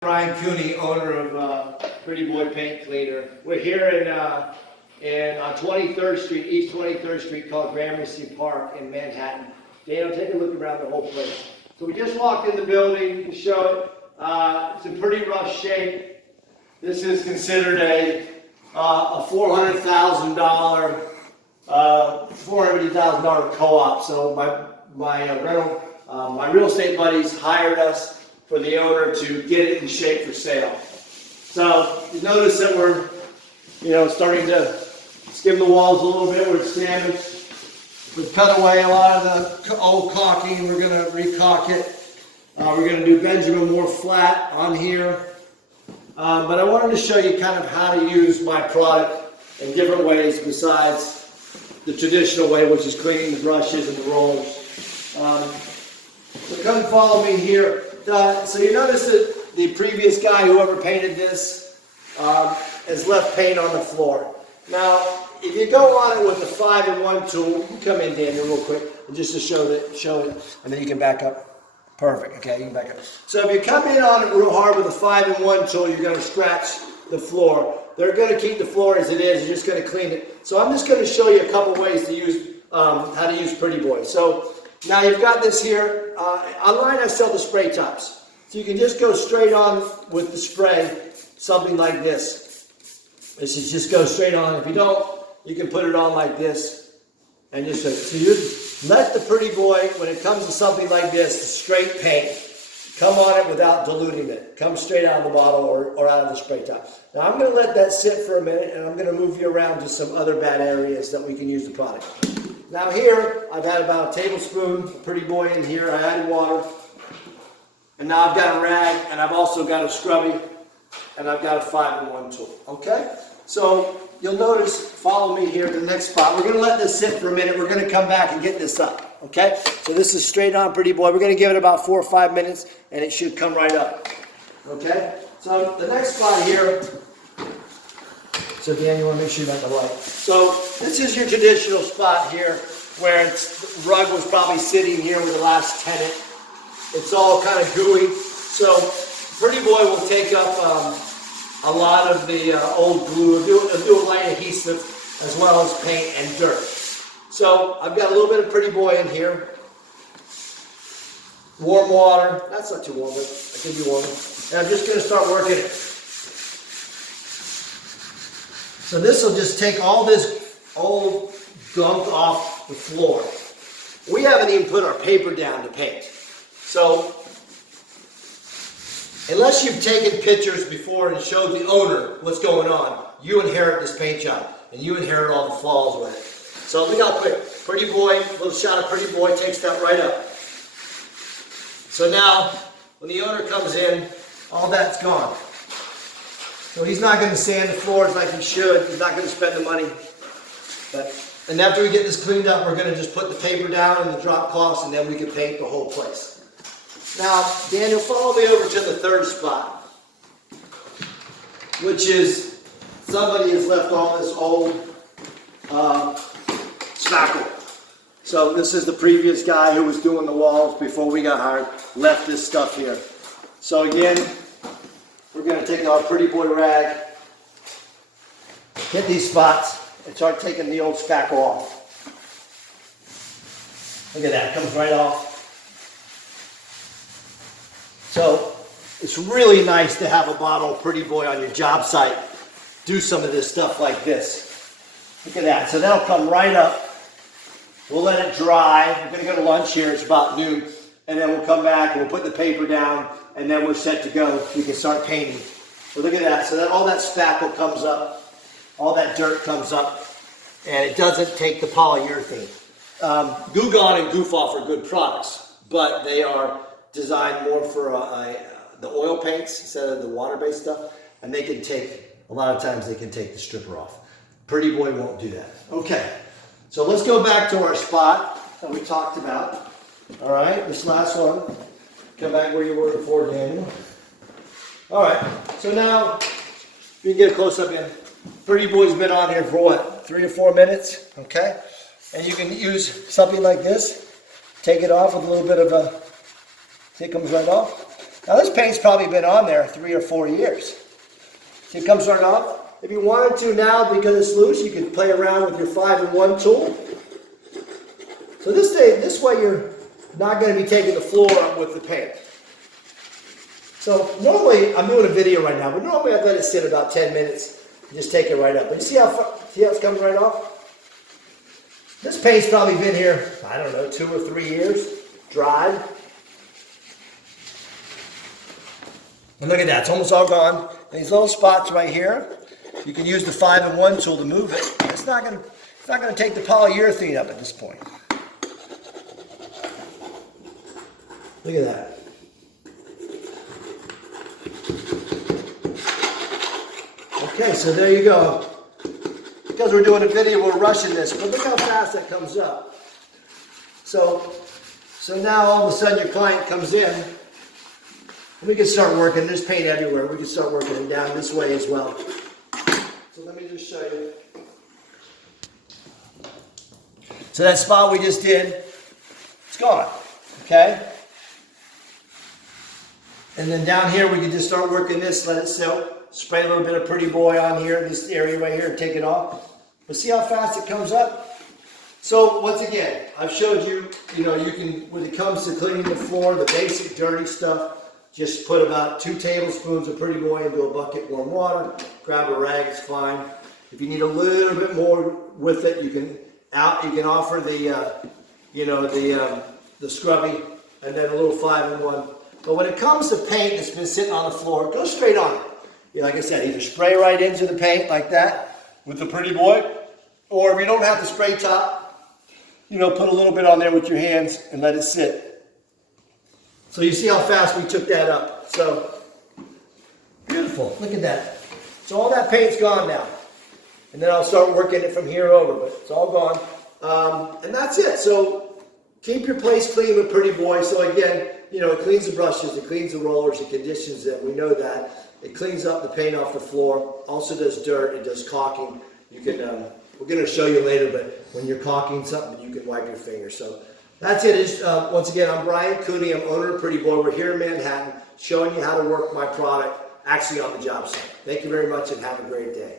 Brian Cooney, owner of Pretty Boy Paint Cleaner. We're here on 23rd Street, East 23rd Street, called Gramercy Park in Manhattan. Daniel, take a look around the whole place. So we just walked in the building to show it. It's in pretty rough shape. This is considered a $400,000 co-op. So my real estate buddies hired us for the owner to get it in shape for sale. So you notice that we're, starting to skim the walls a little bit. We're damaged. We've cut away a lot of the old caulking. We're going to re-caulk it. We're going to do Benjamin Moore flat on here. But I wanted to show you kind of how to use my product in different ways besides the traditional way, which is cleaning the brushes and the rollers. So come follow me here. So you notice that the previous guy, whoever painted this, has left paint on the floor. Now, if you go on it with the 5-in-1 tool, you can come in, Daniel, real quick, and just to show it, and then you can back up. Perfect. Okay, you can back up. So if you come in on it real hard with a 5-in-1 tool, you're going to scratch the floor. They're going to keep the floor as it is. You're just going to clean it. So I'm just going to show you a couple ways to use how to use Pretty Boy. So now you've got this here. Online I sell the spray tops. So you can just go straight on with the spray, something like this. This is just go straight on. If you don't, you can put it on like this. And just so you let the Pretty Boy, when it comes to something like this, straight paint, come on it without diluting it. Come straight out of the bottle or out of the spray top. Now I'm going to let that sit for a minute, and I'm going to move you around to some other bad areas that we can use the product. Now here, I've had about a tablespoon of Pretty Boy in here. I added water. And now I've got a rag, and I've also got a scrubby, and I've got a 5-in-1 tool. Okay? So you'll notice, follow me here to the next spot. We're going to let this sit for a minute. We're going to come back and get this up. Okay? So this is straight on Pretty Boy. We're going to give it about 4 or 5 minutes, and it should come right up. Okay? So the next spot here. So Dan, you want to make sure you got the light. So this is your traditional spot here where the rug was probably sitting here with the last tenant. It's all kind of gooey. So Pretty Boy will take up a lot of the old glue. It'll do a light adhesive as well as paint and dirt. So I've got a little bit of Pretty Boy in here. Warm water. That's not too warm, but I can be warm. And I'm just going to start working it. So this will just take all this old gunk off the floor. We haven't even put our paper down to paint. So unless you've taken pictures before and showed the owner what's going on, you inherit this paint job and you inherit all the flaws with it. So look how quick. Pretty Boy, a little shot of Pretty Boy, takes that right up. So now when the owner comes in, all that's gone. So he's not going to sand the floors like he should. He's not going to spend the money. And after we get this cleaned up, we're going to just put the paper down and the drop cloths, and then we can paint the whole place. Now, Daniel, follow me over to the third spot, which is somebody has left all this old spackle. So this is the previous guy who was doing the walls before we got hired, left this stuff here. So again, we're going to take our Pretty Boy rag, hit these spots, and start taking the old spackle off. Look at that, it comes right off. So it's really nice to have a bottle of Pretty Boy on your job site. Do some of this stuff like this. Look at that. So that'll come right up. We'll let it dry. We're going to go to lunch here. It's about noon. And then we'll come back and we'll put the paper down. And then we're set to go. We can start painting. So look at that. So that all that spackle comes up. All that dirt comes up. And it doesn't take the polyurethane. Goo Gone and Goof Off are good products. But they are designed more for the oil paints instead of the water-based stuff, and they can take, a lot of times they can take the stripper off. Pretty Boy won't do that. Okay, so let's go back to our spot that we talked about. All right, this last one. Come back where you were before, Daniel. All right, so now, if you can get a close-up in, Pretty Boy's been on here for what, 3 or 4 minutes, okay? And you can use something like this, take it off with a little bit of a, it comes right off. Now this paint's probably been on there 3 or 4 years. See, it comes right off. If you wanted to now, because it's loose, you can play around with your 5-in-1 tool. So this way you're not going to be taking the floor up with the paint. So normally, I'm doing a video right now, but normally I'd let it sit about 10 minutes and just take it right up. But you see how it's coming right off? This paint's probably been here, I don't know, 2 or 3 years, dried. And look at that, it's almost all gone. And these little spots right here, you can use the 5-in-1 tool to move it. It's not going to take the polyurethane up at this point. Look at that. Okay, so there you go. Because we're doing a video, we're rushing this, but look how fast that comes up. So now all of a sudden your client comes in, and we can start working. There's paint everywhere. We can start working it down this way as well. So let me just show you. So that spot we just did, it's gone, okay? And then down here we can just start working this, let it soak. Spray a little bit of Pretty Boy on here, this area right here, and take it off. But see how fast it comes up? So once again, I've showed you, you can, when it comes to cleaning the floor, the basic dirty stuff, just put about 2 tablespoons of Pretty Boy into a bucket, warm water, grab a rag, it's fine. If you need a little bit more with it, you can offer the, the scrubby, and then a little 5-in-1. But when it comes to paint that's been sitting on the floor, go straight on it. Like I said, either spray right into the paint like that with the Pretty Boy, or if you don't have the spray top, put a little bit on there with your hands and let it sit. So you see how fast we took that up. So, beautiful. Look at that. So all that paint's gone now. And then I'll start working it from here over, but it's all gone. And that's it. So keep your place clean with Pretty Boy. So again, it cleans the brushes, it cleans the rollers, it conditions them. We know that. It cleans up the paint off the floor. Also does dirt. It does caulking. You can. We're going to show you later, but when you're caulking something, you can wipe your fingers. So that's it. Once again, I'm Brian Cooney. I'm owner of Pretty Boy. We're here in Manhattan, showing you how to work my product actually on the job site. Thank you very much, and have a great day.